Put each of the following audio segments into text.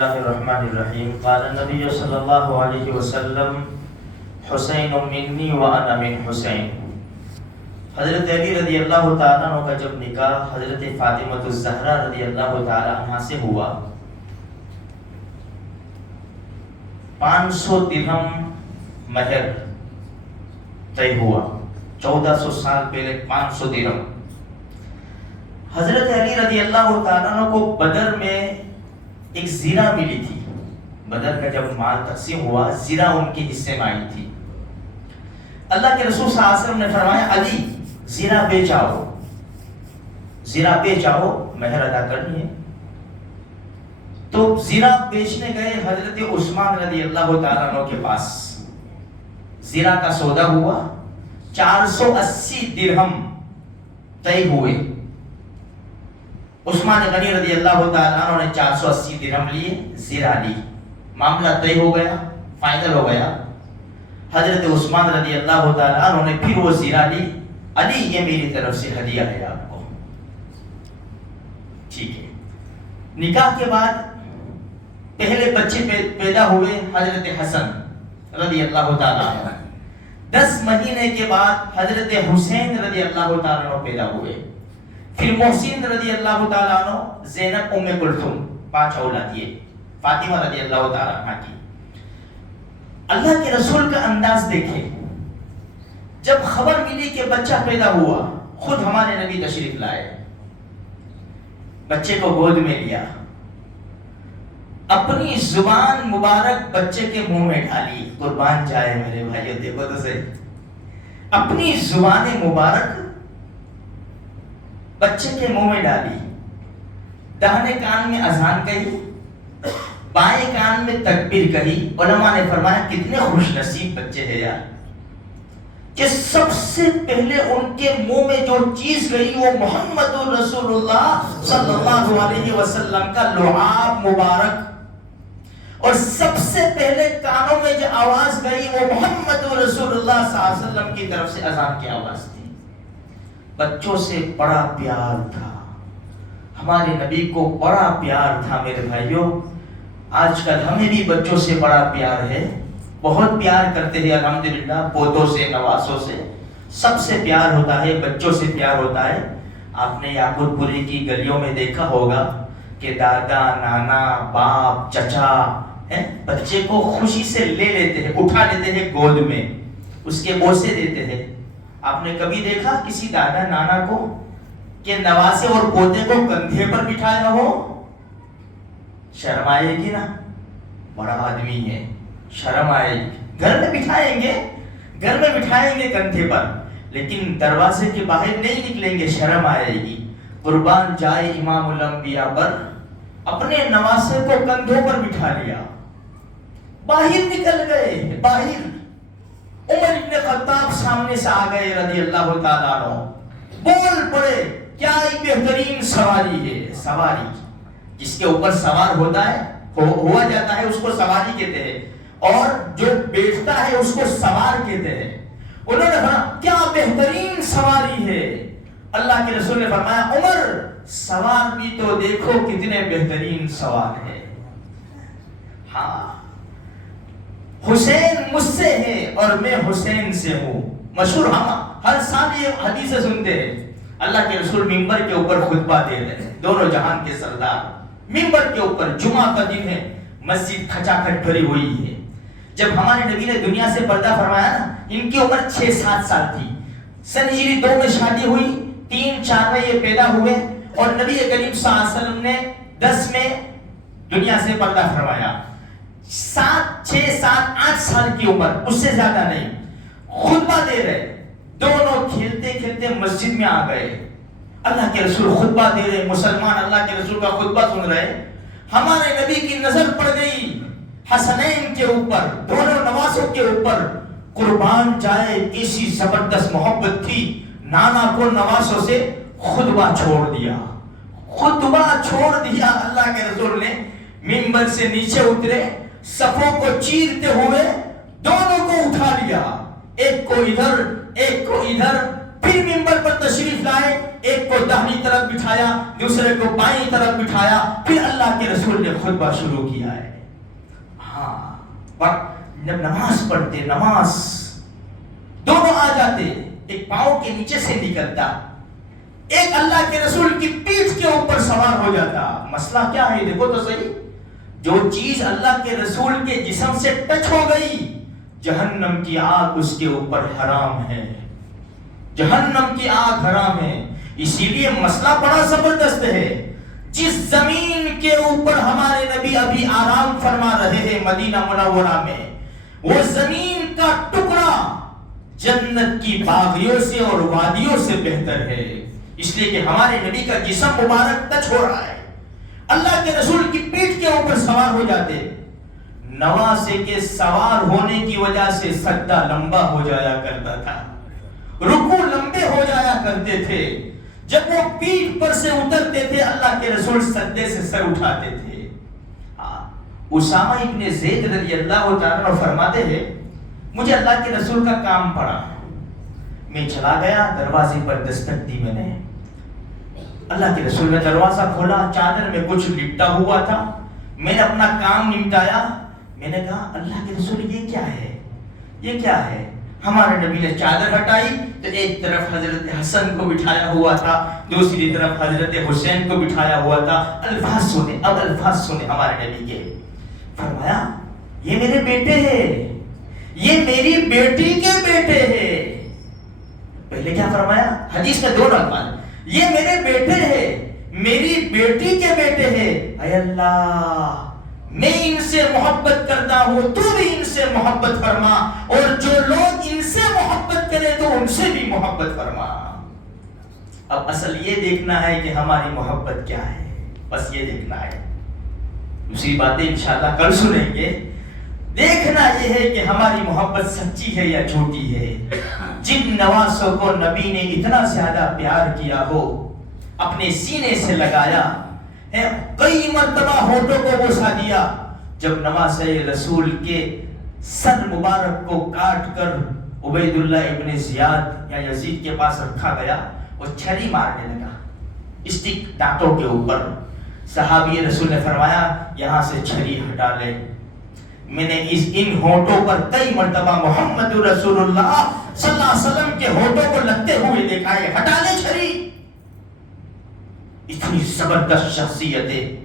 الله الرحمن الرحیم قال النبی صلی اللہ علیہ وسلم حسین منی وانا من حسین. حضرت علی رضی اللہ تعالیٰ عنہ کا جب نکاح حضرت فاطمہ الزہرا رضی اللہ تعالیٰ عنہ سے ہوا، 500 درہم مہر طے ہوا. 1400 سال پہلے 500 درہم. حضرت علی رضی اللہ تعالیٰ عنہ کو بدر میں ایک زیرہ ملی تھی. بدر کا جب مال تقسیم ہوا، زیرہ ان کے حصے میں آئی تھی. اللہ کے رسول صلی اللہ علیہ وسلم نے فرمایا علی زیرہ بیچ آؤ، زیرہ بیچ آؤ، مہر ادا کرنی ہے. تو زیرہ بیچنے گئے حضرت عثمان رضی اللہ تعالیٰ عنہ کے پاس. زیرہ کا سودا ہوا، 480 درہم طے ہوئے. عثمان غنی رضی اللہ تعالیٰ عنہ نے 480 درہم لیے، زیرہ لی. معاملہ طے ہو گیا، فائنل ہو گیا. حضرت عثمان رضی اللہ تعالیٰ عنہ نے پھر وہ زیرہ لی. علی یہ میری طرف سے ہدیہ ہے آپ کو. ٹھیک ہے. نکاح کے بعد پہلے بچے پیدا ہوئے حضرت حسن رضی اللہ تعالیٰ عنہ. 10 مہینے کے بعد حضرت حسین رضی اللہ تعالیٰ عنہ پیدا ہوئے. پھر محسن رضی اللہ تعالیٰ عنہ، زینب، ام کلثوم، 5 اولاد. یہ فاطمہ رضی اللہ تعالیٰ عنہ کی. اللہ کے رسول کا انداز دیکھیں. جب خبر ملی کہ بچہ پیدا ہوا، خود ہمارے نبی تشریف لائے، بچے کو گود میں لیا، اپنی زبان مبارک بچے کے منہ میں ڈالی. قربان جائے میرے بھائیو، دیکھو تو صحیح. اپنی زبان مبارک بچے کے منہ میں ڈالی. داہنے کان میں اذان کہی، بائیں کان میں تکبیر کہی. علماء نے فرمایا کتنے خوش نصیب بچے ہیں یار، کہ سب سے پہلے ان کے منہ میں جو چیز گئی وہ محمد رسول اللہ صلی اللہ علیہ وسلم کا لعاب مبارک، اور سب سے پہلے کانوں میں جو آواز گئی وہ محمد رسول اللہ صلی اللہ علیہ وسلم کی طرف سے اذان کی آواز تھی. بچوں سے بڑا پیار تھا ہمارے نبی کو، بڑا پیار تھا میرے بھائیوں. آج کل ہمیں بھی بچوں سے بڑا پیار ہے، بہت پیار کرتے ہیں الحمدللہ. پوتوں سے، نواسوں سے، سب سے پیار ہوتا ہے، بچوں سے پیار ہوتا ہے. آپ نے یاقوت پوری کی گلیوں میں دیکھا ہوگا کہ دادا، نانا، باپ، چچا بچے کو خوشی سے لے لیتے ہیں، اٹھا لیتے ہیں گود میں، اس کے بوسے دیتے ہیں. آپ نے کبھی دیکھا کسی دادا نانا کو کہ نواسے اور پوتے کو کندھے پر بٹھایا ہو؟ شرم آئے گی نا، بڑا آدمی ہے، شرم آئے گی. گھر میں بٹھائیں گے کندھے پر، لیکن دروازے کے باہر نہیں نکلیں گے، شرم آئے گی. قربان جائے امام الانبیاء پر، اپنے نواسے کو کندھوں پر بٹھا لیا، باہر نکل گئے. باہر عمر ابن خطاب سامنے سے آ گئے رضی اللہ تعالیٰ عنہ، بول پڑے کیا ایک بہترین سواری ہے. سواری جس کے اوپر سوار ہوتا ہے، ہوا جاتا ہے، اس کو سواری کہتے ہیں، اور جو بیٹھتا ہے اس کو سوار کہتے ہیں. انہوں نے فرمایا کیا بہترین سواری ہے. اللہ کے رسول نے فرمایا عمر سوار بھی تو دیکھو کتنے بہترین سوار ہے. ہاں، حسین مجھ سے ہے اور میں حسین سے ہوں. مشہور، ہم ہر سال یہ حدیثیں سنتے ہیں. اللہ کے رسول منبر کے اوپر خطبہ دے رہے ہیں، دونوں جہان کے سردار منبر کے اوپر. جمعہ کا دن ہے، مسجد کھچا کھچ بھری ہوئی ہے. جب ہمارے نبی نے دنیا سے پردہ فرمایا نا، ان کی عمر 6-7 سال تھی. سن ہجری 2 میں شادی ہوئی، 3-4 میں یہ پیدا ہوئے، اور نبی کریم صلی اللہ علیہ وسلم نے 10 میں دنیا سے پردہ فرمایا. 6-7-8 سال کی عمر، اس سے زیادہ نہیں. خطبہ دے رہے، دونوں کھیلتے کھیلتے مسجد میں آ گئے. اللہ کے رسول خطبہ دے رہے، مسلمان اللہ کے رسول کا خطبہ سن رہے. ہمارے نبی کی نظر پڑ گئی حسنین کے اوپر، دونوں نواسوں کے اوپر. قربان جائے کیسی زبردست محبت تھی. نانا کو نواسوں سے خطبہ چھوڑ دیا. اللہ کے رسول نے منبر سے نیچے اترے، صفوں کو چیرتے ہوئے دونوں کو اٹھا لیا، ایک کو ادھر ایک کو ادھر. پھر منبر پر تشریف لائے، ایک کو داہنی طرف بٹھایا، دوسرے کو بائیں طرف بٹھایا، پھر اللہ کے رسول نے خطبہ شروع کیا ہے۔ ہاں، جب نماز پڑھتے، نماز دونوں آ جاتے، ایک پاؤں کے نیچے سے نکلتا، ایک اللہ کے رسول کی پیٹھ کے اوپر سوار ہو جاتا۔ مسئلہ کیا ہے دیکھو تو صحیح، جو چیز اللہ کے رسول کے جسم سے ٹچ ہو گئی، جہنم کی آگ اس کے اوپر حرام ہے، جہنم کی آگ حرام ہے۔ اسی لیے مسئلہ بڑا زبردست ہے۔ جس زمین کے اوپر ہمارے نبی ابھی آرام فرما رہے ہیں مدینہ منورہ میں، وہ زمین کا ٹکڑا جنت کی باغیوں سے اور وادیوں سے بہتر ہے، اس لیے کہ ہمارے نبی کا جسم مبارک ٹچ ہو رہا ہے۔ اللہ کے رسول کی پیٹھ کے اوپر سوار ہو جاتے، نواسے کے سوار ہونے کی وجہ سے سجدہ لمبا ہو جایا کرتا تھا، رکوع لمبے ہو جایا کرتے تھے۔ جب وہ پیٹھ پر سے اترتے تھے، اللہ کے رسول سجدے سے سر اٹھاتے تھے۔ اسامہ ابن زید رضی اللہ تعالیٰ عنہ فرماتے ہیں، مجھے اللہ کے رسول کا کام پڑا، میں چلا گیا، دروازے پر دستک دی میں نے، اللہ کے رسول نے دروازہ کھولا، چادر میں کچھ لپٹا ہوا تھا، میں نے اپنا کام نمٹایا، میں نے کہا اللہ کے رسول یہ کیا ہے، یہ کیا ہے؟ ہمارے نبی نے چادر ہٹائی تو ایک طرف حضرت حسن کو بٹھایا ہوا تھا، دوسری طرف حضرت حسین کو بٹھایا ہوا تھا۔ الفاظ سنے، اب الفاظ سنے ہمارے نبی کے، فرمایا یہ میرے بیٹے ہیں، یہ میری بیٹی کے بیٹے ہیں۔ پہلے کیا فرمایا؟ حدیث میں دونوں الفاظ، یہ میرے بیٹے ہیں، میری بیٹی کے بیٹے ہیں۔ اے اللہ، میں ان سے محبت کرتا ہوں، تو بھی ان سے محبت فرما، اور جو لوگ ان سے محبت کرے تو ان سے بھی محبت فرما۔ اب اصل یہ دیکھنا ہے کہ ہماری محبت کیا ہے، بس یہ دیکھنا ہے، دوسری باتیں انشاءاللہ کل سنیں گے۔ دیکھنا یہ ہے کہ ہماری محبت سچی ہے یا جھوٹی ہے۔ جن نواسوں کو نبی نے اتنا زیادہ پیار کیا ہو، اپنے سینے سے لگایا ہے، کئی مرتبہ ہونٹوں کو بوسا دیا، جب نواسے رسول کے سر مبارک کو کاٹ کر عبید اللہ ابن زیاد یا یزید کے پاس رکھا گیا، وہ چھری مارنے لگا اسٹک دانتوں کے اوپر، صحابی رسول نے فرمایا یہاں سے چھری ہٹا لے۔ میں نے ان ہونٹوں پر کئی مرتبہ محمد رسول اللہ صلی اللہ علیہ وسلم کے ہونٹوں کو لگتے ہوئے دیکھا ہے، ہٹا لے چھری۔ اتنی زبردست شخصیتیں،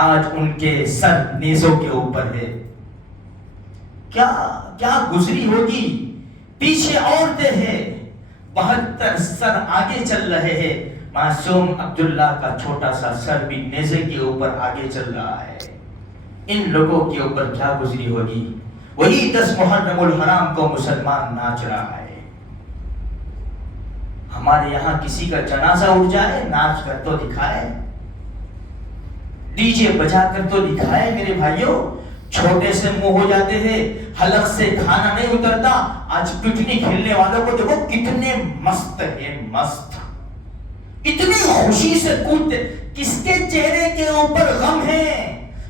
آج ان کے سر نیزوں کے اوپر ہے۔ کیا گزری ہوگی، پیچھے عورتیں ہیں، 72 سر آگے چل رہے ہیں، معصوم عبداللہ کا چھوٹا سا سر بھی نیزے کے اوپر آگے چل رہا ہے۔ ان لوگوں کے اوپر کیا گزری ہوگی، وہی 10 محرم الحرام کو مسلمان ناچ رہا ہے۔ ہمارے یہاں کسی کا جنازہ اٹھ جائے، ناچ کر تو دکھائے، ڈی جے بجا کر تو دکھائے۔ میرے بھائیوں، چھوٹے سے منہ ہو جاتے ہیں، حلق سے کھانا نہیں اترتا۔ آج پٹنی کھیلنے والوں کو دیکھو کتنے مست ہیں، مست، اتنی خوشی سے کودتے، کس کے چہرے کے اوپر غم ہے،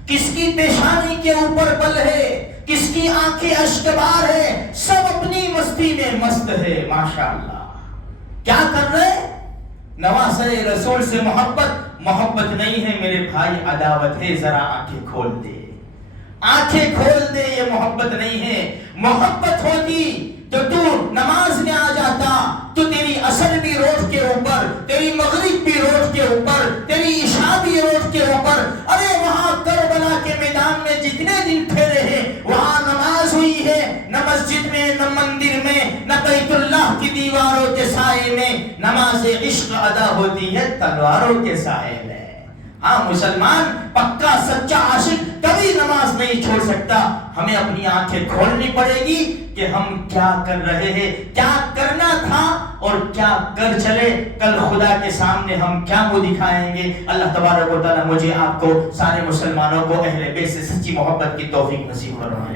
کس کی پیشانی کے اوپر بل ہے، کس کی آنکھیں اشکبار ہے، سب اپنی مستی میں مست ہے۔ ماشاءاللہ، کیا کر رہے؟ نواسے رسول سے محبت نہیں ہے میرے بھائی، عداوت ہے۔ ذرا آنکھیں کھول دے، آنکھیں کھول دے، یہ محبت نہیں ہے۔ محبت ہوتی تو تو نماز میں آ جاتا، تو تیری عصر بھی روڈ کے اوپر، تیری مغرب بھی روڈ کے اوپر، تیری عشاء بھی روڈ کے اوپر۔ ارے وہاں کربلا کے میدان میں جتنے دن ٹھہرے ہیں، وہاں نماز ہوئی ہے، نہ مسجد میں، نہ مندر میں، نہ بیت اللہ کی دیواروں کے سائے میں۔ نماز عشق ادا ہوتی ہے تلواروں کے سائے میں۔ ہاں، مسلمان پکا سچا عاشق کبھی نماز نہیں چھوڑ سکتا۔ ہمیں اپنی آنکھیں کھولنی پڑے گی کہ ہم کیا کر رہے ہیں، کیا کرنا تھا اور کیا کر چلے، کل خدا کے سامنے ہم کیا منہ دکھائیں گے۔ اللہ تبارک و تعالی مجھے، آپ کو، سارے مسلمانوں کو اہل بیت سے سچی محبت کی توفیق نصیب فرمائے۔